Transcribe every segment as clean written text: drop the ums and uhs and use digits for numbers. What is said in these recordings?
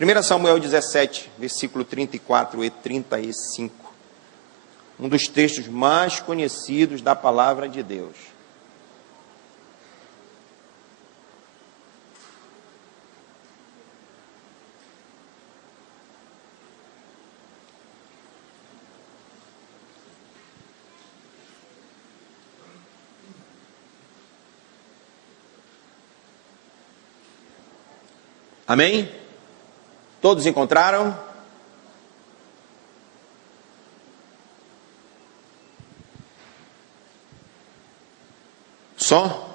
1 Samuel 17, versículo 34 e 35. Um dos textos mais conhecidos da palavra de Deus. Amém? Todos encontraram? Só?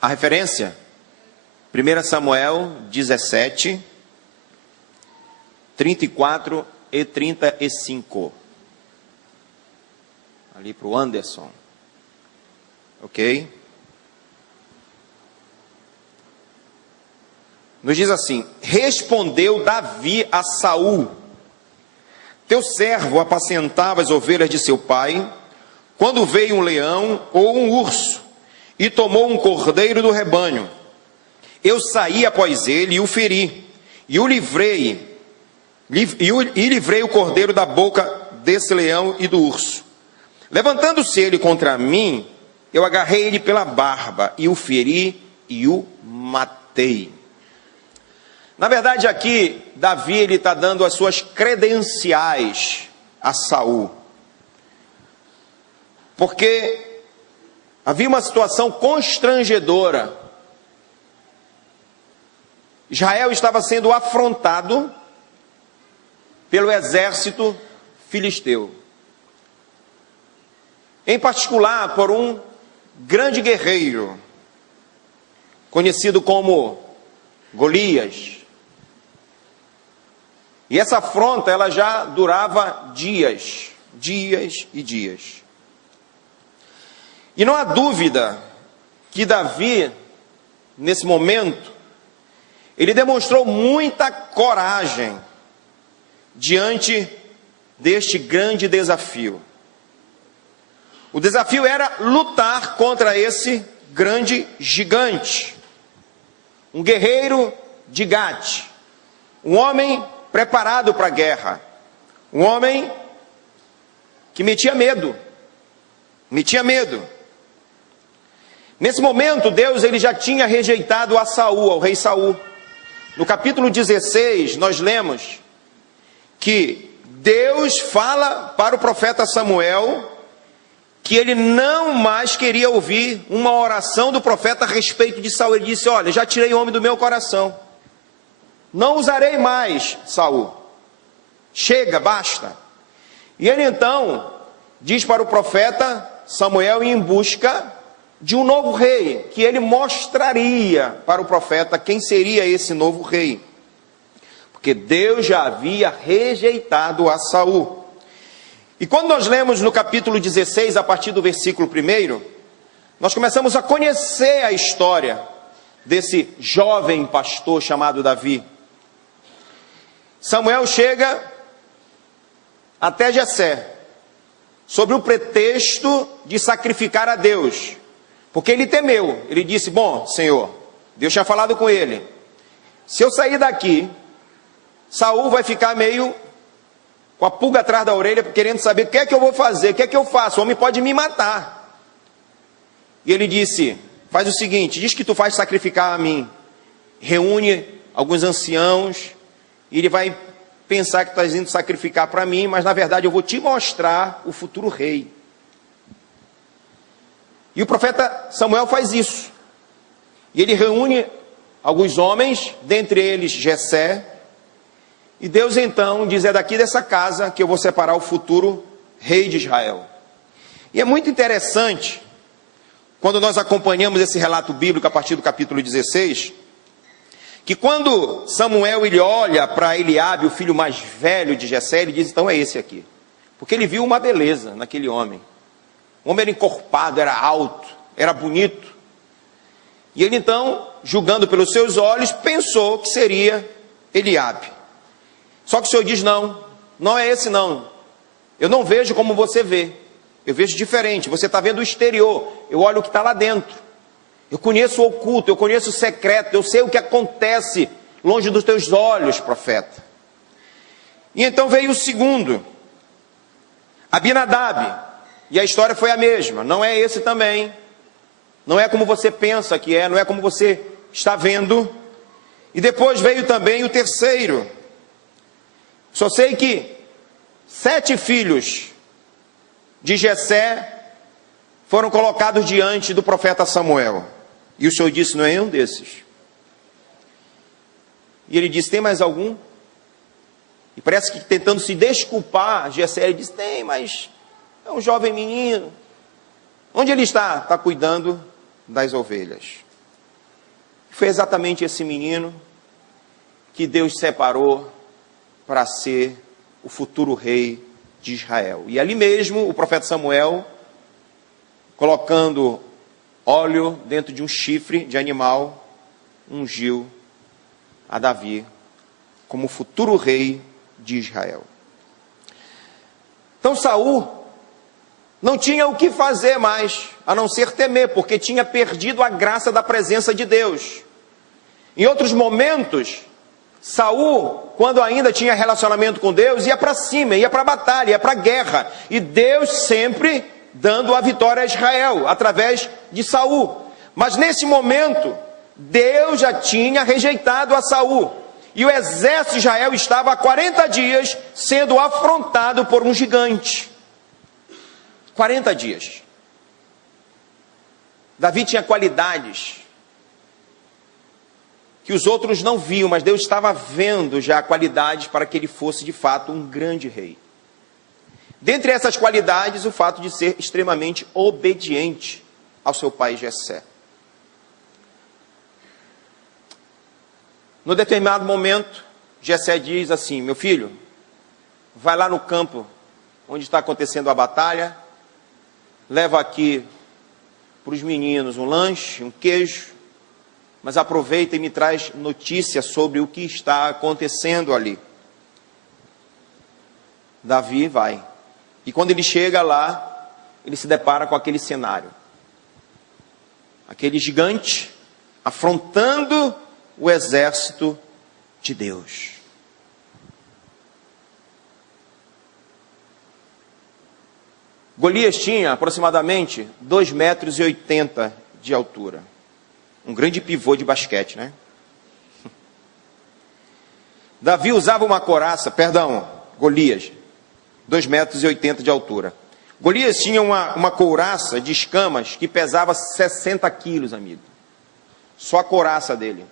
A referência? 1 Samuel 17, 34 e 35. Ali para o Anderson. Ok? Nos diz assim: respondeu Davi a Saul: teu servo apacentava as ovelhas de seu pai, quando veio um leão ou um urso, e tomou um cordeiro do rebanho. Eu saí após ele e o feri, e livrei o cordeiro da boca desse leão e do urso. Levantando-se ele contra mim, eu agarrei ele pela barba, e o feri e o matei. Na verdade, aqui, Davi ele está dando as suas credenciais a Saul. Porque havia uma situação constrangedora. Israel estava sendo afrontado pelo exército filisteu. Em particular, por um grande guerreiro, conhecido como Golias. E essa afronta, ela já durava dias e dias. E não há dúvida que Davi, nesse momento, ele demonstrou muita coragem diante deste grande desafio. O desafio era lutar contra esse grande gigante, um guerreiro de Gate, um homem preparado para a guerra, um homem que metia medo. Nesse momento, Deus ele já tinha rejeitado a Saul, ao rei Saul. No capítulo 16, nós lemos que Deus fala para o profeta Samuel que ele não mais queria ouvir uma oração do profeta a respeito de Saul. Ele disse: olha, já tirei o homem do meu coração, não usarei mais Saul, chega, basta. E ele então diz para o profeta Samuel ir em busca de um novo rei, que ele mostraria para o profeta quem seria esse novo rei, porque Deus já havia rejeitado a Saul. E quando nós lemos no capítulo 16, a partir do versículo 1, nós começamos a conhecer a história desse jovem pastor chamado Davi. Samuel chega até Jessé, sobre o pretexto de sacrificar a Deus, porque ele temeu. Ele disse: bom, Senhor, Deus tinha falado com ele, se eu sair daqui, Saul vai ficar meio com a pulga atrás da orelha, querendo saber o que é que eu vou fazer, o que é que eu faço, o homem pode me matar. E ele disse: faz o seguinte, diz que tu vais sacrificar a mim, reúne alguns anciãos, e ele vai pensar que tu estás indo sacrificar para mim, mas na verdade eu vou te mostrar o futuro rei. E o profeta Samuel faz isso. E ele reúne alguns homens, dentre eles Jessé. E Deus então diz: é daqui dessa casa que eu vou separar o futuro rei de Israel. E é muito interessante, quando nós acompanhamos esse relato bíblico a partir do capítulo 16, que quando Samuel ele olha para Eliabe, o filho mais velho de Jessé, ele diz: então é esse aqui. Porque ele viu uma beleza naquele homem. O homem era encorpado, era alto, era bonito. E ele então, julgando pelos seus olhos, pensou que seria Eliabe. Só que o Senhor diz: não, não é esse não. Eu não vejo como você vê. Eu vejo diferente. Você está vendo o exterior, eu olho o que está lá dentro. Eu conheço o oculto, eu conheço o secreto, eu sei o que acontece longe dos teus olhos, profeta. E então veio o segundo, Abinadab, e a história foi a mesma. Não é esse também, não é como você pensa que é, não é como você está vendo. E depois veio também o terceiro. Só sei que 7 filhos de Jessé foram colocados diante do profeta Samuel. E o Senhor disse: não é um desses. E ele disse: tem mais algum? E parece que tentando se desculpar, Jessé, ele disse: tem, mas é um jovem menino. Onde ele está? Está cuidando das ovelhas. Foi exatamente esse menino que Deus separou para ser o futuro rei de Israel. E ali mesmo o profeta Samuel, colocando óleo dentro de um chifre de animal, ungiu a Davi como futuro rei de Israel. Então Saul não tinha o que fazer mais, a não ser temer, porque tinha perdido a graça da presença de Deus. Em outros momentos, Saul, quando ainda tinha relacionamento com Deus, ia para cima, ia para a batalha, ia para a guerra, e Deus sempre dando a vitória a Israel, através de Saul. Mas nesse momento, Deus já tinha rejeitado a Saul, e o exército de Israel estava há 40 dias sendo afrontado por um gigante. 40 dias. Davi tinha qualidades que os outros não viam, mas Deus estava vendo já qualidades para que ele fosse de fato um grande rei. Dentre essas qualidades, o fato de ser extremamente obediente ao seu pai Jessé. No determinado momento, Jessé diz assim: meu filho, vai lá no campo onde está acontecendo a batalha, leva aqui para os meninos um lanche, um queijo, mas aproveita e me traz notícias sobre o que está acontecendo ali. Davi vai. E quando ele chega lá, ele se depara com aquele cenário. Aquele gigante afrontando o exército de Deus. Golias tinha aproximadamente 2,80 metros de altura. Um grande pivô de basquete, né? Davi usava uma couraça, Golias, 2,80 metros de altura. Golias tinha uma couraça de escamas que pesava 60 quilos, amigo. Só a couraça dele.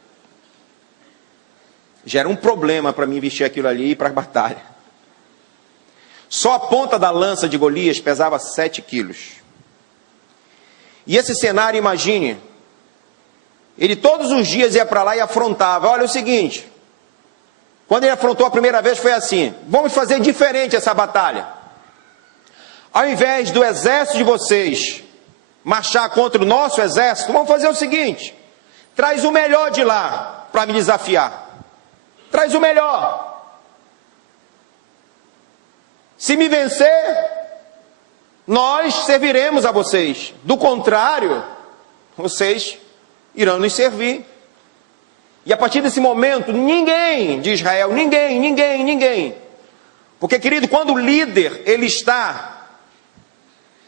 Já era um problema para mim vestir aquilo ali e ir para a batalha. Só a ponta da lança de Golias pesava 7 quilos. E esse cenário, imagine, ele todos os dias ia para lá e afrontava. Olha o seguinte, quando ele afrontou a primeira vez foi assim: vamos fazer diferente essa batalha. Ao invés do exército de vocês marchar contra o nosso exército, vamos fazer o seguinte: traz o melhor de lá para me desafiar. Traz o melhor. Se me vencer, nós serviremos a vocês. Do contrário, vocês irão nos servir. E a partir desse momento, ninguém de Israel, ninguém. Porque, querido, quando o líder ele está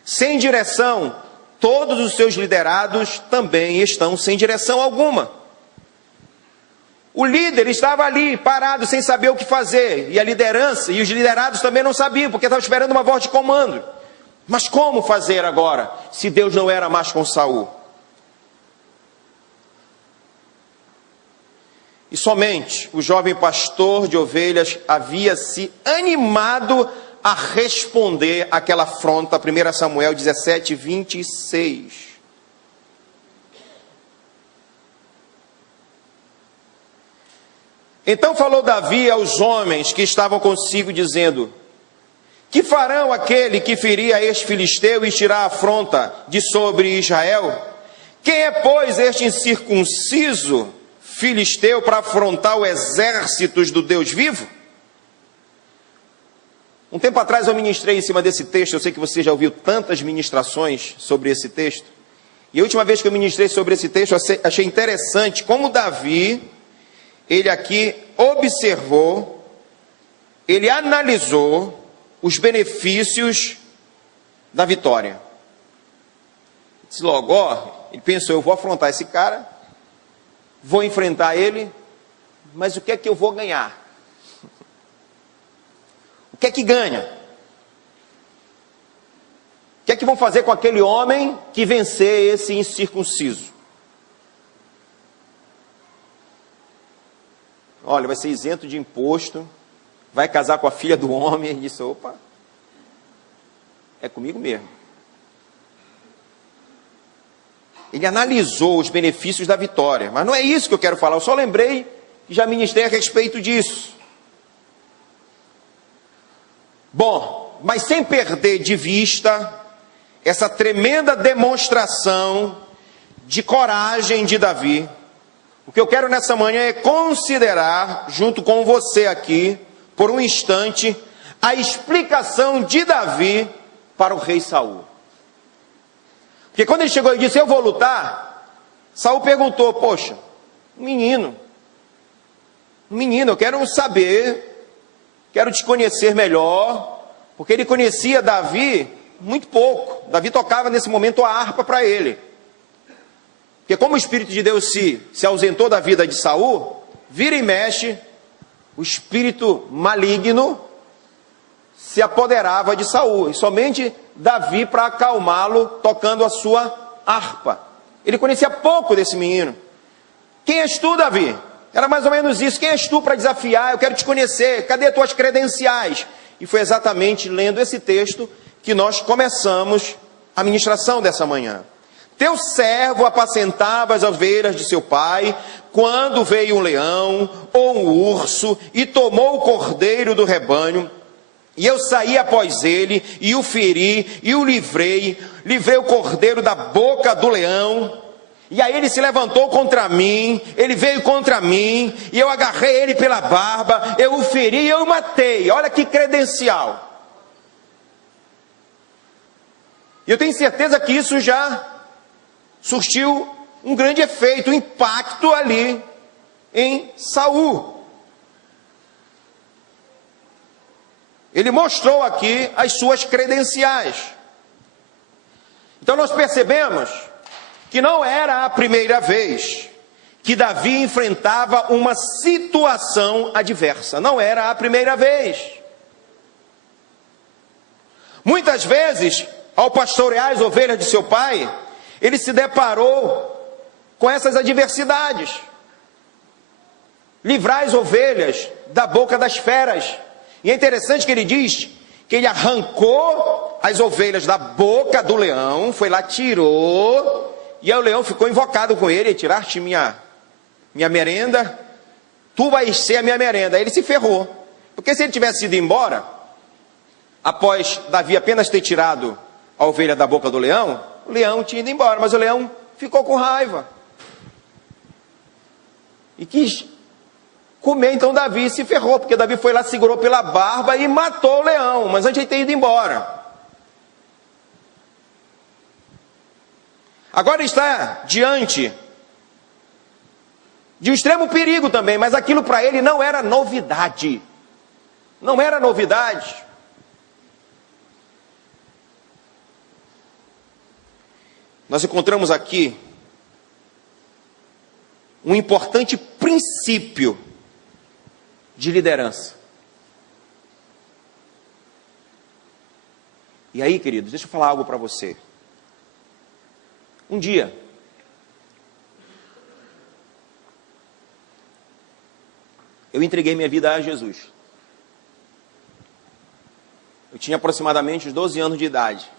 sem direção, todos os seus liderados também estão sem direção alguma. O líder estava ali, parado, sem saber o que fazer. E a liderança e os liderados também não sabiam, porque estavam esperando uma voz de comando. Mas como fazer agora, se Deus não era mais com Saul? E somente o jovem pastor de ovelhas havia se animado a responder àquela afronta. 1 Samuel 17, 26. Então falou Davi aos homens que estavam consigo, dizendo: que farão aquele que ferir a este filisteu e tirar a afronta de sobre Israel? Quem é, pois, este incircunciso filisteu para afrontar os exércitos do Deus vivo? Um tempo atrás eu ministrei em cima desse texto. Eu sei que você já ouviu tantas ministrações sobre esse texto. E a última vez que eu ministrei sobre esse texto, eu achei interessante como Davi, ele aqui observou, ele analisou os benefícios da vitória. Disse logo, ele pensou, eu vou afrontar esse cara, vou enfrentar ele, mas o que é que eu vou ganhar? O que é que ganha? O que é que vão fazer com aquele homem que vencer esse incircunciso? Olha, vai ser isento de imposto, vai casar com a filha do homem. E disse, opa, é comigo mesmo. Ele analisou os benefícios da vitória, mas não é isso que eu quero falar, eu só lembrei que já ministrei a respeito disso. Bom, mas sem perder de vista essa tremenda demonstração de coragem de Davi, o que eu quero nessa manhã é considerar, junto com você aqui, por um instante, a explicação de Davi para o rei Saul. Porque quando ele chegou e disse, eu vou lutar, Saul perguntou, poxa, menino, eu quero saber, quero te conhecer melhor, porque ele conhecia Davi muito pouco. Davi tocava nesse momento a harpa para ele. Porque como o Espírito de Deus se ausentou da vida de Saul, vira e mexe, o espírito maligno se apoderava de Saul, e somente Davi para acalmá-lo, tocando a sua harpa. Ele conhecia pouco desse menino. Quem és tu, Davi? Era mais ou menos isso. Quem és tu para desafiar? Eu quero te conhecer. Cadê as tuas credenciais? E foi exatamente lendo esse texto que nós começamos a ministração dessa manhã. Teu servo apacentava as ovelhas de seu pai, quando veio um leão ou um urso e tomou o cordeiro do rebanho, e eu saí após ele, e o feri, e o livrei o cordeiro da boca do leão, e aí ele se levantou contra mim, ele veio contra mim, e eu agarrei ele pela barba, eu o feri e eu o matei. Olha que credencial. E eu tenho certeza que isso já surtiu um grande efeito, um impacto ali em Saul. Ele mostrou aqui as suas credenciais. Então nós percebemos que não era a primeira vez que Davi enfrentava uma situação adversa. Não era a primeira vez. Muitas vezes, ao pastorear as ovelhas de seu pai, ele se deparou com essas adversidades. Livrar as ovelhas da boca das feras. E é interessante que ele diz que ele arrancou as ovelhas da boca do leão, foi lá, tirou, e aí o leão ficou invocado com ele, tiraste minha merenda, tu vais ser a minha merenda. Aí ele se ferrou, porque se ele tivesse ido embora, após Davi apenas ter tirado a ovelha da boca do leão, o leão tinha ido embora, mas o leão ficou com raiva e quis comer. Então Davi se ferrou, porque Davi foi lá, segurou pela barba e matou o leão, mas antes de ter ido embora. Agora está diante de um extremo perigo também, mas aquilo para ele não era novidade. Não era novidade. Nós encontramos aqui um importante princípio de liderança. E aí, queridos, deixa eu falar algo para você. Um dia, eu entreguei minha vida a Jesus. Eu tinha aproximadamente uns 12 anos de idade.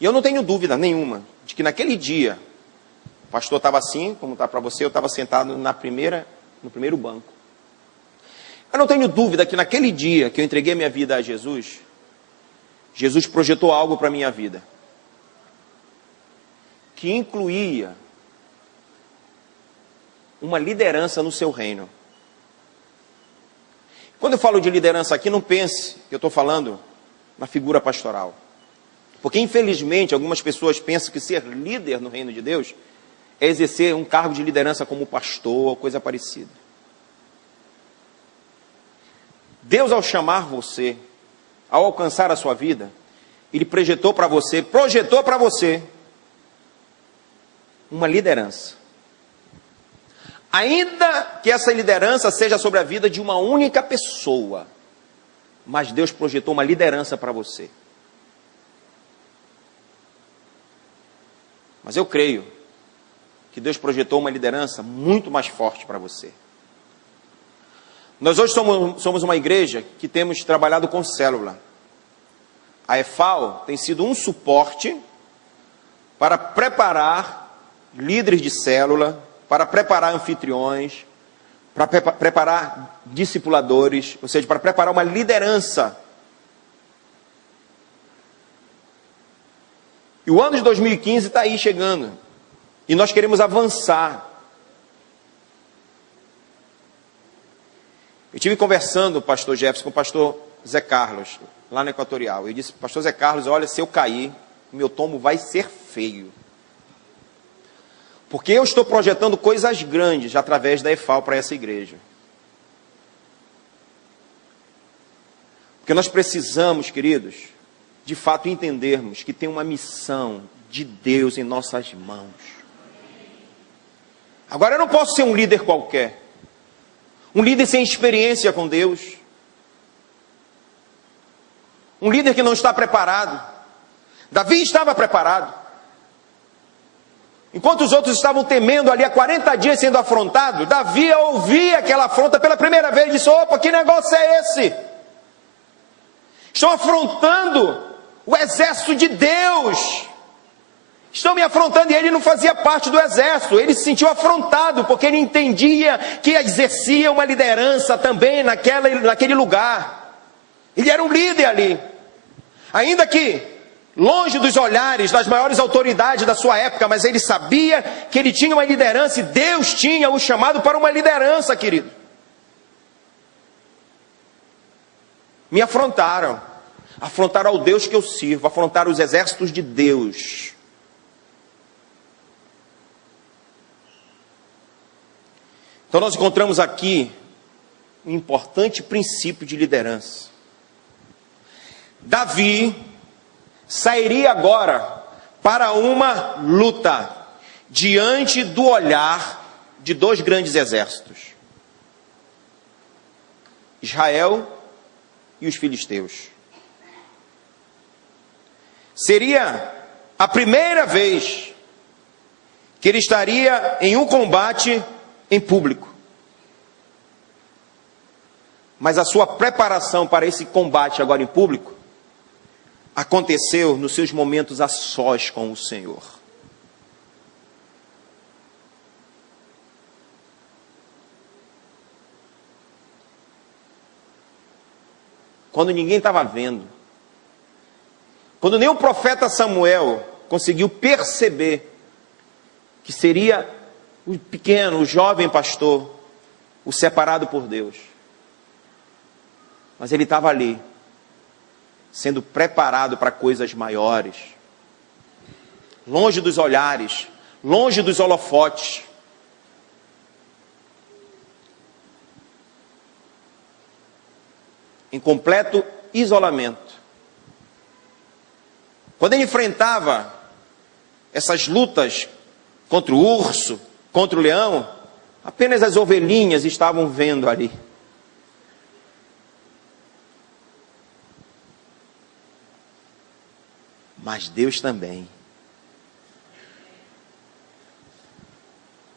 E eu não tenho dúvida nenhuma de que naquele dia, o pastor estava assim, como está para você, eu estava sentado no primeiro banco. Eu não tenho dúvida que naquele dia que eu entreguei minha vida a Jesus, Jesus projetou algo para a minha vida, que incluía uma liderança no seu reino. Quando eu falo de liderança aqui, não pense que eu estou falando na figura pastoral. Porque, infelizmente, algumas pessoas pensam que ser líder no reino de Deus é exercer um cargo de liderança como pastor ou coisa parecida. Deus, ao chamar você, ao alcançar a sua vida, Ele projetou para você uma liderança. Ainda que essa liderança seja sobre a vida de uma única pessoa, mas Deus projetou uma liderança para você. Mas eu creio que Deus projetou uma liderança muito mais forte para você. Nós hoje somos uma igreja que temos trabalhado com célula. A EFAL tem sido um suporte para preparar líderes de célula, para preparar anfitriões, para preparar discipuladores, ou seja, para preparar uma liderança. E o ano de 2015 está aí chegando. E nós queremos avançar. Eu estive conversando, pastor Jefferson, com o pastor Zé Carlos, lá no Equatorial. Eu disse, pastor Zé Carlos, olha, se eu cair, meu tombo vai ser feio. Porque eu estou projetando coisas grandes através da EFAL para essa igreja. Porque nós precisamos, queridos, de fato entendermos que tem uma missão de Deus em nossas mãos. Agora eu não posso ser um líder qualquer. Um líder sem experiência com Deus. Um líder que não está preparado. Davi estava preparado. Enquanto os outros estavam temendo ali há 40 dias sendo afrontados, Davi, ao ouvir aquela afronta pela primeira vez, disse, opa, que negócio é esse? Estão afrontando o exército de Deus. Estão me afrontando, e ele não fazia parte do exército. Ele se sentiu afrontado, porque ele entendia que exercia uma liderança também naquele lugar. Ele era um líder ali. Ainda que longe dos olhares das maiores autoridades da sua época, mas ele sabia que ele tinha uma liderança, e Deus tinha o chamado para uma liderança, querido. Me afrontaram ao Deus que eu sirvo, afrontaram os exércitos de Deus. Então nós encontramos aqui um importante princípio de liderança. Davi sairia agora para uma luta diante do olhar de dois grandes exércitos: Israel e os filisteus. Seria a primeira vez que ele estaria em um combate em público. Mas a sua preparação para esse combate agora em público aconteceu nos seus momentos a sós com o Senhor. Quando ninguém estava vendo. Quando nem o profeta Samuel conseguiu perceber que seria o pequeno, o jovem pastor, o separado por Deus. Mas ele estava ali, sendo preparado para coisas maiores, longe dos olhares, longe dos holofotes. Em completo isolamento. Quando ele enfrentava essas lutas contra o urso, contra o leão, apenas as ovelhinhas estavam vendo ali. Mas Deus também.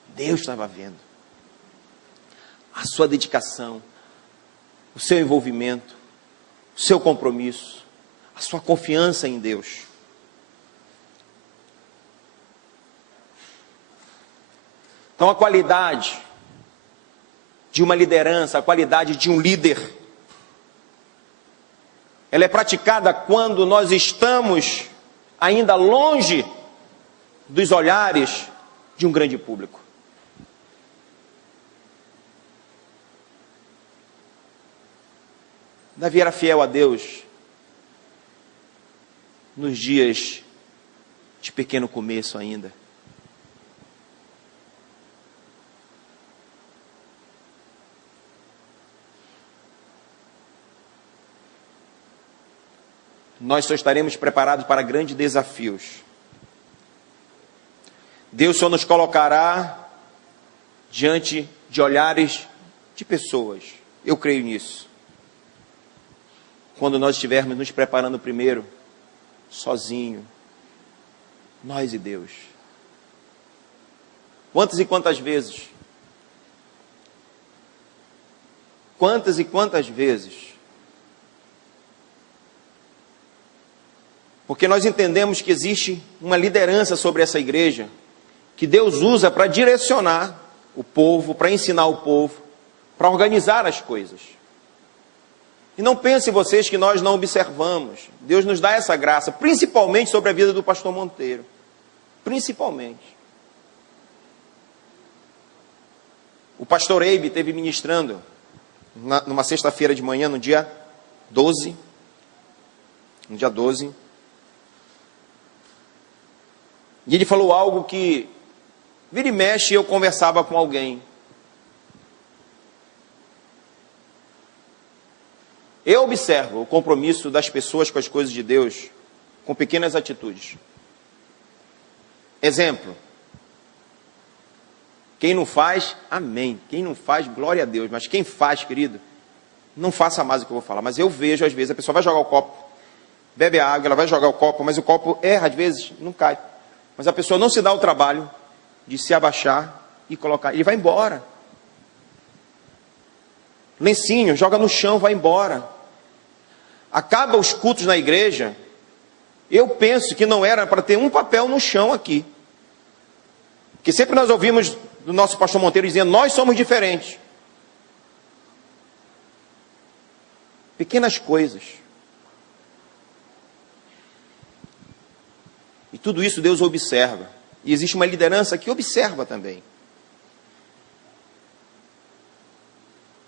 Deus estava vendo a sua dedicação, o seu envolvimento, o seu compromisso, a sua confiança em Deus. Então a qualidade de uma liderança, a qualidade de um líder, ela é praticada quando nós estamos ainda longe dos olhares de um grande público. Davi era fiel a Deus nos dias de pequeno começo ainda. nós só estaremos preparados para grandes desafios. Deus só nos colocará diante de olhares de pessoas. Eu creio nisso. Quando nós estivermos nos preparando primeiro, sozinho, nós e Deus. Quantas e quantas vezes? Quantas e quantas vezes? Porque nós entendemos que existe uma liderança sobre essa igreja, que Deus usa para direcionar o povo, para ensinar o povo, para organizar as coisas. E não pensem vocês que nós não observamos. Deus nos dá essa graça, principalmente sobre a vida do pastor Monteiro. Principalmente. O pastor Eibe esteve ministrando numa sexta-feira de manhã, no dia 12. No dia 12. E ele falou algo que, vira e mexe, eu conversava com alguém. Eu observo o compromisso das pessoas com as coisas de Deus, com pequenas atitudes. Exemplo. Quem não faz, amém. Quem não faz, glória a Deus. Mas quem faz, querido, não faça mais o que eu vou falar. Mas eu vejo, às vezes, a pessoa vai jogar o copo, bebe a água, ela vai jogar o copo, mas o copo erra, às vezes, não cai. Mas a pessoa não se dá o trabalho de se abaixar e colocar. Ele vai embora. Lencinho, joga no chão, vai embora. Acaba os cultos na igreja, eu penso que não era para ter um papel no chão aqui. Porque sempre nós ouvimos do nosso pastor Monteiro dizendo, nós somos diferentes. Pequenas coisas. E tudo isso Deus observa. E existe uma liderança que observa também.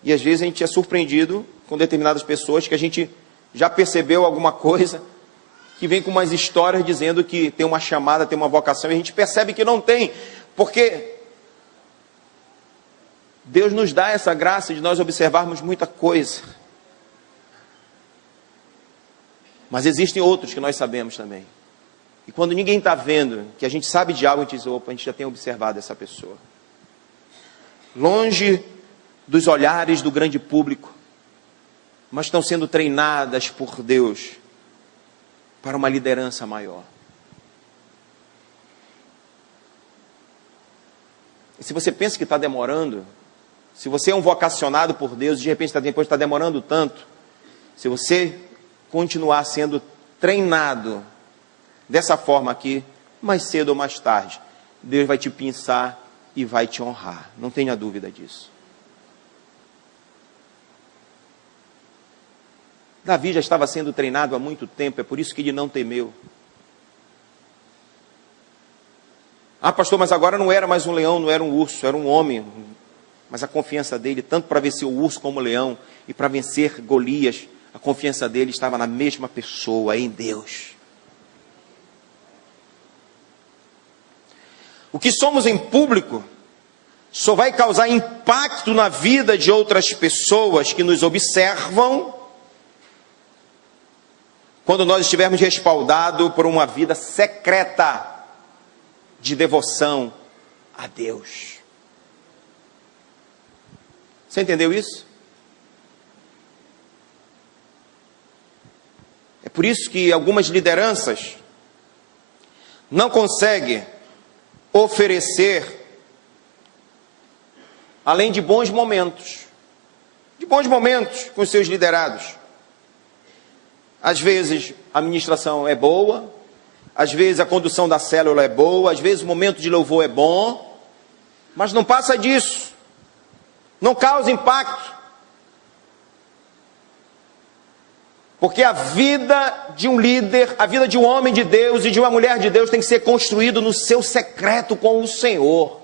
E às vezes a gente é surpreendido com determinadas pessoas que a gente já percebeu alguma coisa, que vem com umas histórias dizendo que tem uma chamada, tem uma vocação, e a gente percebe que não tem, porque Deus nos dá essa graça de nós observarmos muita coisa. Mas existem outros que nós sabemos também. E quando ninguém está vendo, que a gente sabe de algo, a gente diz, opa, a gente já tem observado essa pessoa. Longe dos olhares do grande público, mas estão sendo treinadas por Deus para uma liderança maior. E se você pensa que está demorando, se você é um vocacionado por Deus, de repente depois está demorando tanto, se você continuar sendo treinado dessa forma aqui, mais cedo ou mais tarde, Deus vai te pinçar e vai te honrar. Não tenha dúvida disso. Davi já estava sendo treinado há muito tempo, é por isso que ele não temeu. Ah, pastor, mas agora não era mais um leão, não era um urso, era um homem. Mas a confiança dele, tanto para vencer o urso como o leão, e para vencer Golias, a confiança dele estava na mesma pessoa, em Deus. O que somos em público só vai causar impacto na vida de outras pessoas que nos observam quando nós estivermos respaldados por uma vida secreta de devoção a Deus. Você entendeu isso? É por isso que algumas lideranças não conseguem oferecer, além de bons momentos com os seus liderados. Às vezes a ministração é boa, às vezes a condução da célula é boa, às vezes o momento de louvor é bom, mas não passa disso, não causa impacto. Porque a vida de um líder, a vida de um homem de Deus e de uma mulher de Deus tem que ser construído no seu secreto com o Senhor.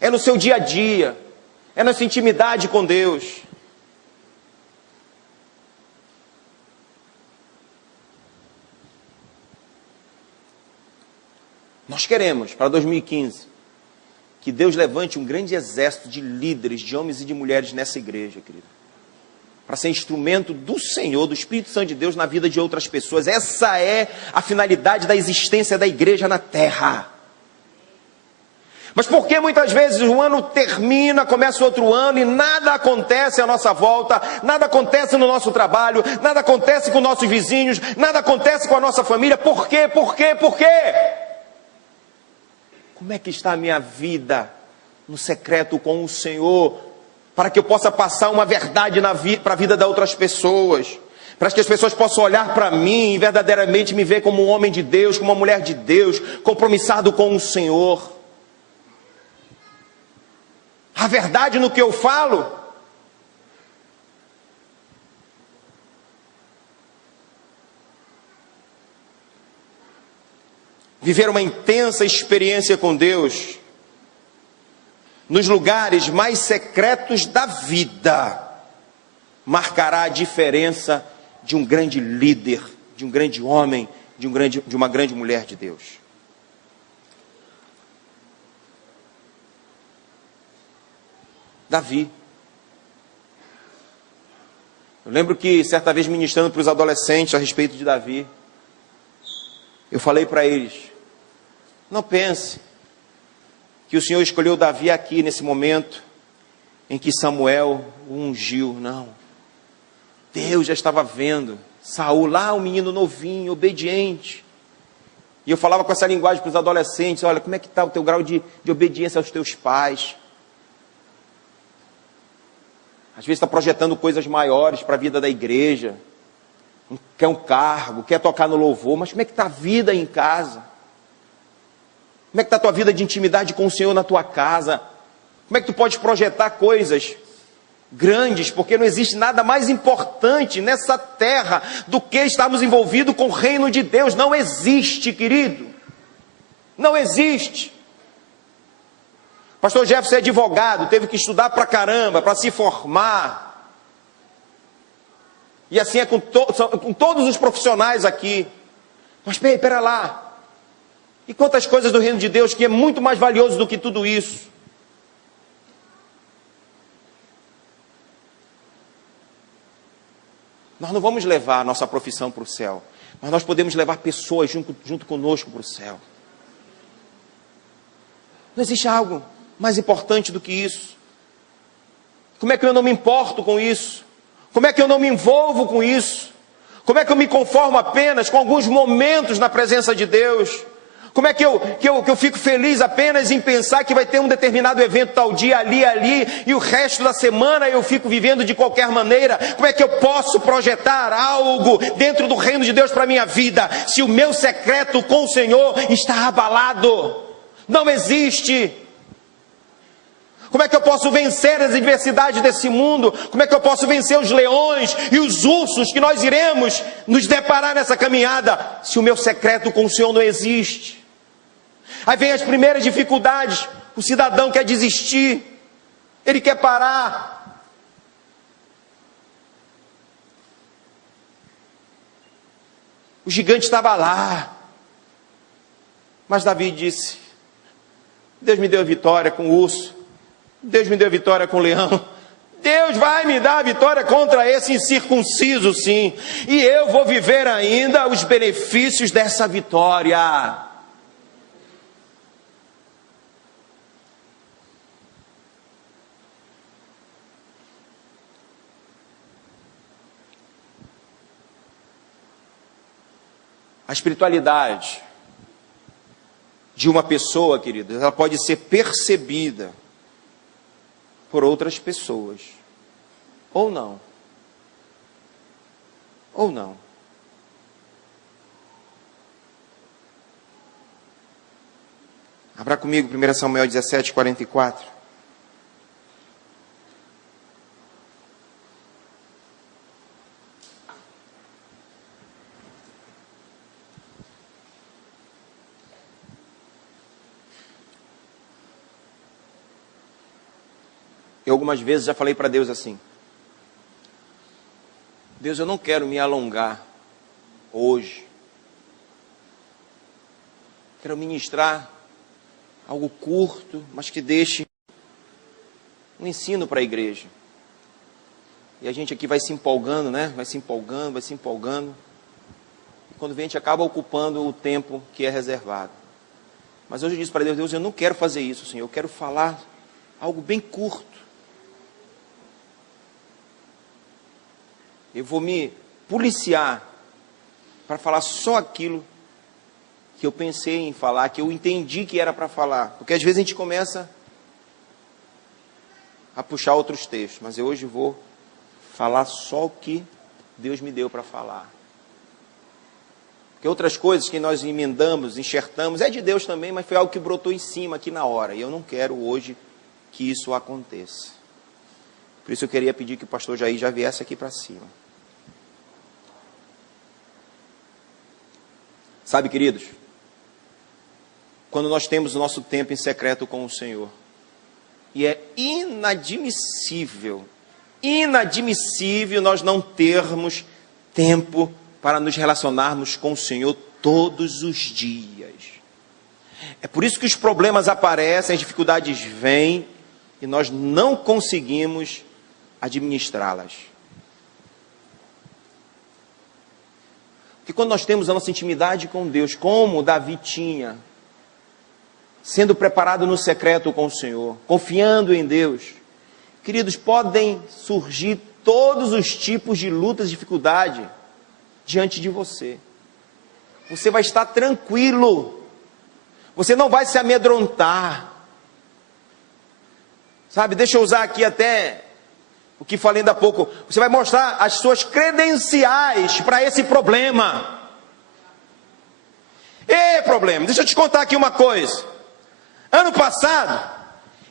É no seu dia a dia, é na sua intimidade com Deus. Nós queremos, para 2015, que Deus levante um grande exército de líderes, de homens e de mulheres nessa igreja, querido. para ser instrumento do Senhor, do Espírito Santo de Deus na vida de outras pessoas. Essa é a finalidade da existência da igreja na terra. Mas por que muitas vezes o ano termina, começa outro ano e nada acontece à nossa volta, nada acontece no nosso trabalho, nada acontece com nossos vizinhos, nada acontece com a nossa família? Por quê? Por quê? Por quê? Como é que está a minha vida no secreto com o Senhor, para que eu possa passar uma verdade para a vida de outras pessoas, para que as pessoas possam olhar para mim e verdadeiramente me ver como um homem de Deus, como uma mulher de Deus, compromissado com o Senhor? A verdade no que eu falo? Viver uma intensa experiência com Deus nos lugares mais secretos da vida marcará a diferença de um grande líder, de um grande homem, de uma grande mulher de Deus. Davi. Eu lembro que certa vez ministrando para os adolescentes a respeito de Davi, eu falei para eles: não pense que o Senhor escolheu Davi aqui nesse momento em que Samuel o ungiu. Não. Deus já estava vendo Saul lá, um menino novinho, obediente. E eu falava com essa linguagem para os adolescentes: olha, como é que está o teu grau de obediência aos teus pais? Às vezes está projetando coisas maiores para a vida da igreja, quer um cargo, quer tocar no louvor, mas como é que está a vida em casa? Como é que está a tua vida de intimidade com o Senhor na tua casa? Como é que tu pode projetar coisas grandes? Porque não existe nada mais importante nessa terra do que estarmos envolvidos com o reino de Deus. Não existe, querido. Não existe. Pastor Jefferson é advogado, teve que estudar pra caramba, para se formar. E assim é com todos os profissionais aqui. Mas espera lá. E quantas coisas do reino de Deus que é muito mais valioso do que tudo isso. Nós não vamos levar a nossa profissão para o céu, mas nós podemos levar pessoas junto conosco para o céu. Não existe algo mais importante do que isso. Como é que eu não me importo com isso? Como é que eu não me envolvo com isso? Como é que eu me conformo apenas com alguns momentos na presença de Deus? Como é que eu fico feliz apenas em pensar que vai ter um determinado evento tal dia, ali, e o resto da semana eu fico vivendo de qualquer maneira? Como é que eu posso projetar algo dentro do reino de Deus para a minha vida, se o meu secreto com o Senhor está abalado? Não existe. Como é que eu posso vencer as adversidades desse mundo? Como é que eu posso vencer os leões e os ursos que nós iremos nos deparar nessa caminhada, se o meu secreto com o Senhor não existe? Aí vem as primeiras dificuldades. O cidadão quer desistir, ele quer parar. O gigante estava lá, mas Davi disse: Deus me deu a vitória com o urso, Deus me deu a vitória com o leão, Deus vai me dar a vitória contra esse incircunciso, sim, e eu vou viver ainda os benefícios dessa vitória. A espiritualidade de uma pessoa, queridos, ela pode ser percebida por outras pessoas, ou não. Ou não. Abra comigo 1 Samuel 17, 44. Eu algumas vezes já falei para Deus assim: Deus, eu não quero me alongar hoje. Quero ministrar algo curto, mas que deixe um ensino para a igreja. E a gente aqui vai se empolgando, né? Vai se empolgando, vai se empolgando. E quando vem, a gente acaba ocupando o tempo que é reservado. Mas hoje eu disse para Deus, Deus, eu não quero fazer isso, Senhor. Eu quero falar algo bem curto. Eu vou me policiar para falar só aquilo que eu pensei em falar, que eu entendi que era para falar. Porque às vezes a gente começa a puxar outros textos, mas eu hoje vou falar só o que Deus me deu para falar. Porque outras coisas que nós emendamos, enxertamos, é de Deus também, mas foi algo que brotou em cima aqui na hora. E eu não quero hoje que isso aconteça. Por isso eu queria pedir que o pastor Jair já viesse aqui para cima. Sabe, queridos, quando nós temos o nosso tempo em secreto com o Senhor, e é inadmissível nós não termos tempo para nos relacionarmos com o Senhor todos os dias. É por isso que os problemas aparecem, as dificuldades vêm, e nós não conseguimos administrá-las. Porque quando nós temos a nossa intimidade com Deus, como Davi tinha, sendo preparado no secreto com o Senhor, confiando em Deus, queridos, podem surgir todos os tipos de lutas e dificuldade diante de você. Você vai estar tranquilo, você não vai se amedrontar. Sabe, deixa eu usar aqui até o que falei ainda há pouco. Você vai mostrar as suas credenciais para esse problema. Problema, deixa eu te contar aqui uma coisa. Ano passado,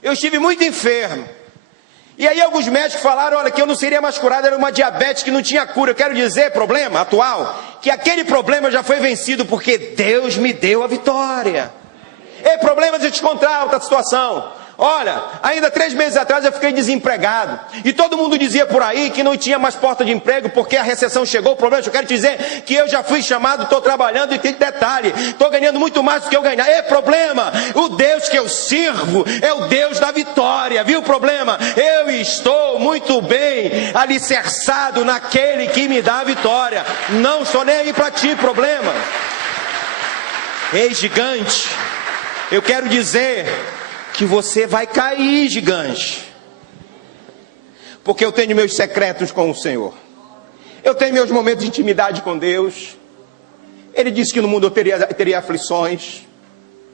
eu estive muito enfermo. E aí alguns médicos falaram, olha, que eu não seria mais curado, era uma diabetes que não tinha cura. Eu quero dizer, problema atual, que aquele problema já foi vencido, porque Deus me deu a vitória. Problema, deixa eu te contar outra situação. Olha, ainda 3 meses atrás eu fiquei desempregado. E todo mundo dizia por aí que não tinha mais porta de emprego porque a recessão chegou. O problema, eu quero te dizer que eu já fui chamado, estou trabalhando e tem detalhe, estou ganhando muito mais do que eu ganhar. Problema, o Deus que eu sirvo é o Deus da vitória, viu problema? Eu estou muito bem alicerçado naquele que me dá a vitória. Não estou nem aí para ti, problema. Ei, gigante, eu quero dizer que você vai cair, gigante, porque eu tenho meus secretos com o Senhor, eu tenho meus momentos de intimidade com Deus. Ele disse que no mundo eu teria aflições,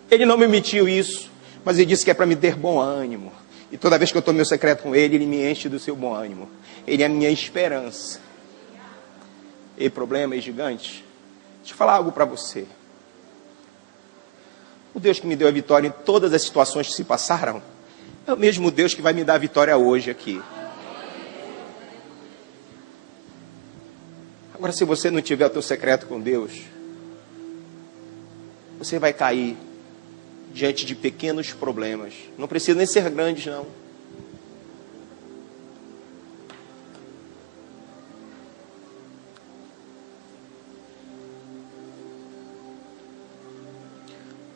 Ele não me omitiu isso, mas Ele disse que é para me ter bom ânimo, e toda vez que eu estou no meu secreto com Ele, Ele me enche do seu bom ânimo, Ele é a minha esperança. Problema, gigante, deixa eu falar algo para você. O Deus que me deu a vitória em todas as situações que se passaram, é o mesmo Deus que vai me dar a vitória hoje aqui. Agora, se você não tiver o teu secreto com Deus, você vai cair diante de pequenos problemas. Não precisa nem ser grandes, não.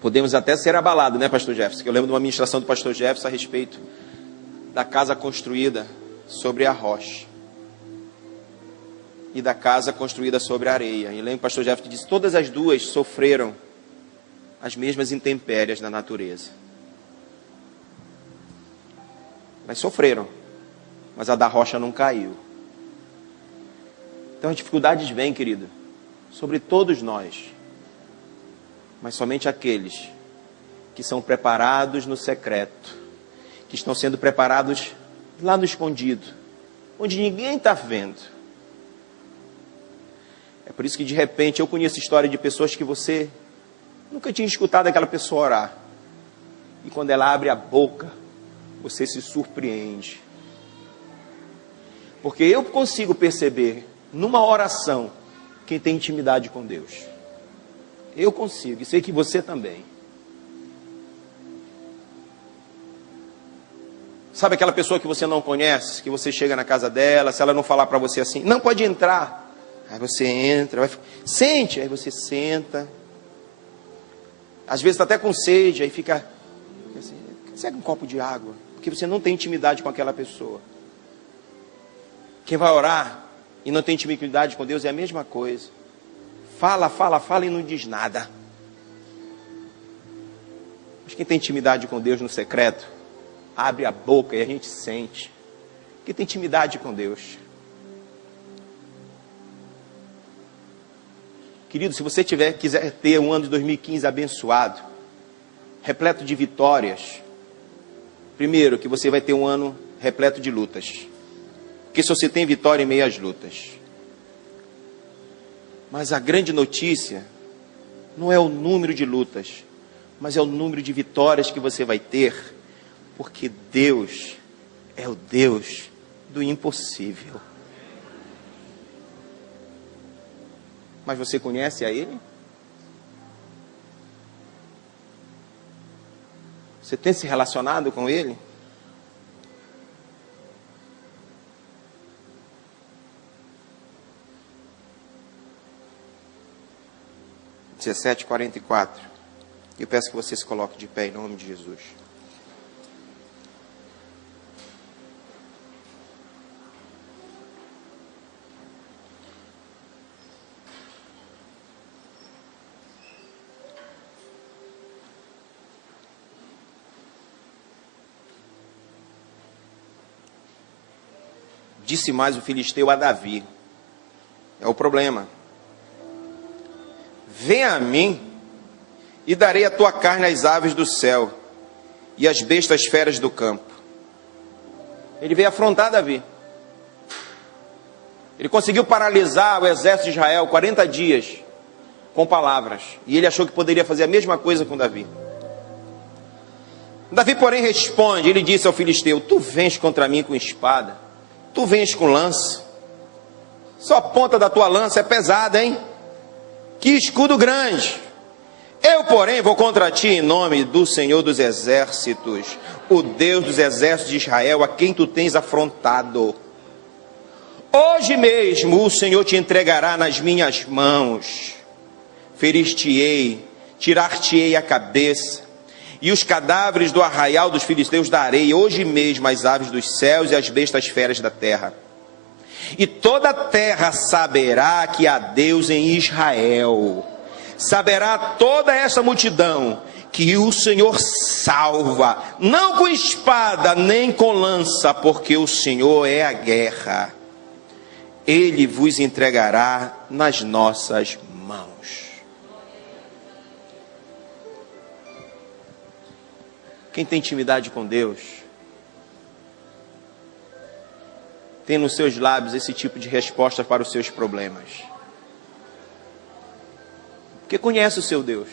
Podemos até ser abalados, né, pastor Jefferson? Eu lembro de uma ministração do pastor Jefferson a respeito da casa construída sobre a rocha e da casa construída sobre a areia. E lembro que o pastor Jefferson disse que todas as duas sofreram as mesmas intempéries da natureza. Mas sofreram, mas a da rocha não caiu. Então as dificuldades vêm, querido, sobre todos nós. Mas somente aqueles que são preparados no secreto, que estão sendo preparados lá no escondido, onde ninguém está vendo. É por isso que de repente eu conheço história de pessoas que você nunca tinha escutado aquela pessoa orar. E quando ela abre a boca, você se surpreende. Porque eu consigo perceber numa oração quem tem intimidade com Deus. Eu consigo, e sei que você também. Sabe aquela pessoa que você não conhece, que você chega na casa dela, se ela não falar para você assim, não pode entrar. Aí você entra, sente, aí você senta. Às vezes está até com sede, aí fica assim, segue um copo de água, porque você não tem intimidade com aquela pessoa. Quem vai orar e não tem intimidade com Deus é a mesma coisa. Fala, fala, fala e não diz nada. Mas quem tem intimidade com Deus no secreto, abre a boca e a gente sente. Quem tem intimidade com Deus. Querido, se você quiser ter um ano de 2015 abençoado, repleto de vitórias, primeiro, que você vai ter um ano repleto de lutas. Porque só você tem vitória em meio às lutas. Mas a grande notícia não é o número de lutas, mas é o número de vitórias que você vai ter, porque Deus é o Deus do impossível. Mas você conhece a Ele? Você tem se relacionado com Ele? (17:44). Eu peço que você se coloque de pé em nome de Jesus. Disse mais o filisteu a Davi. É o problema. Venha a mim e darei a tua carne às aves do céu e às bestas feras do campo. Ele veio afrontar Davi. Ele conseguiu paralisar o exército de Israel 40 dias com palavras. E ele achou que poderia fazer a mesma coisa com Davi. Davi, porém, responde. Ele disse ao filisteu: tu vens contra mim com espada, tu vens com lança. Só a ponta da tua lança é pesada, hein? Que escudo grande! Eu, porém, vou contra ti em nome do Senhor dos Exércitos, o Deus dos exércitos de Israel, a quem tu tens afrontado. Hoje mesmo o Senhor te entregará nas minhas mãos. Ferir-te-ei, tirar-te-ei a cabeça, e os cadáveres do arraial dos filisteus darei hoje mesmo às aves dos céus e às bestas feras da terra. E toda a terra saberá que há Deus em Israel. Saberá toda essa multidão que o Senhor salva, não com espada nem com lança, porque o Senhor é a guerra. Ele vos entregará nas nossas mãos. Quem tem intimidade com Deus tem nos seus lábios esse tipo de resposta para os seus problemas. Porque conhece o seu Deus.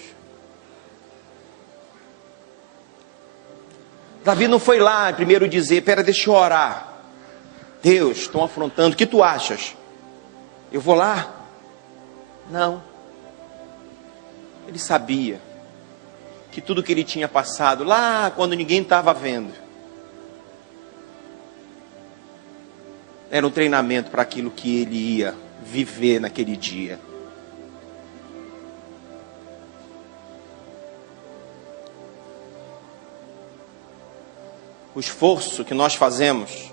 Davi não foi lá primeiro dizer: pera, deixa eu orar. Deus, estão afrontando, o que tu achas? Eu vou lá? Não. Ele sabia que tudo que ele tinha passado lá quando ninguém estava vendo era um treinamento para aquilo que ele ia viver naquele dia. O esforço que nós fazemos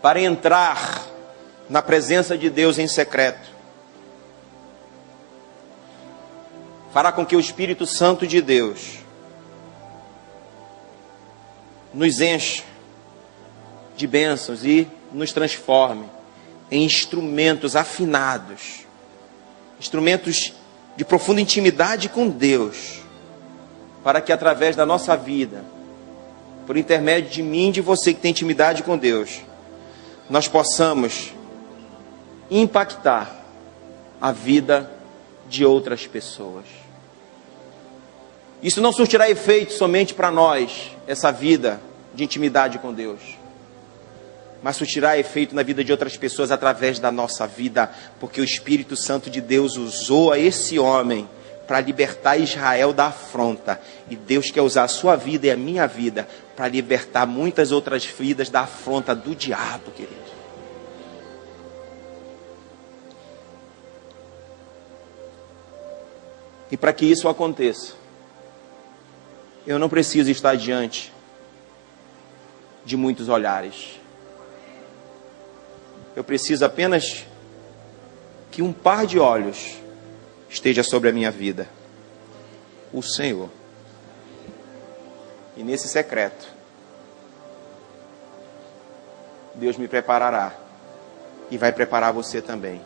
para entrar na presença de Deus em secreto fará com que o Espírito Santo de Deus nos encha de bênçãos e nos transforme em instrumentos afinados, instrumentos de profunda intimidade com Deus, para que através da nossa vida, por intermédio de mim e de você que tem intimidade com Deus, nós possamos impactar a vida de outras pessoas. Isso não surtirá efeito somente para nós, essa vida de intimidade com Deus, mas surtirá efeito na vida de outras pessoas através da nossa vida, porque o Espírito Santo de Deus usou a esse homem para libertar Israel da afronta, e Deus quer usar a sua vida e a minha vida para libertar muitas outras vidas da afronta do diabo, querido. E para que isso aconteça, eu não preciso estar diante de muitos olhares. Eu preciso apenas que um par de olhos esteja sobre a minha vida. O Senhor. E nesse secreto, Deus me preparará e vai preparar você também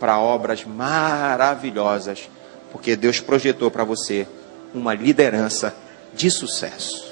para obras maravilhosas, porque Deus projetou para você uma liderança de sucesso.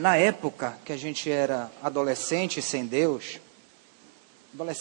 Na época que a gente era adolescente sem Deus, adolescente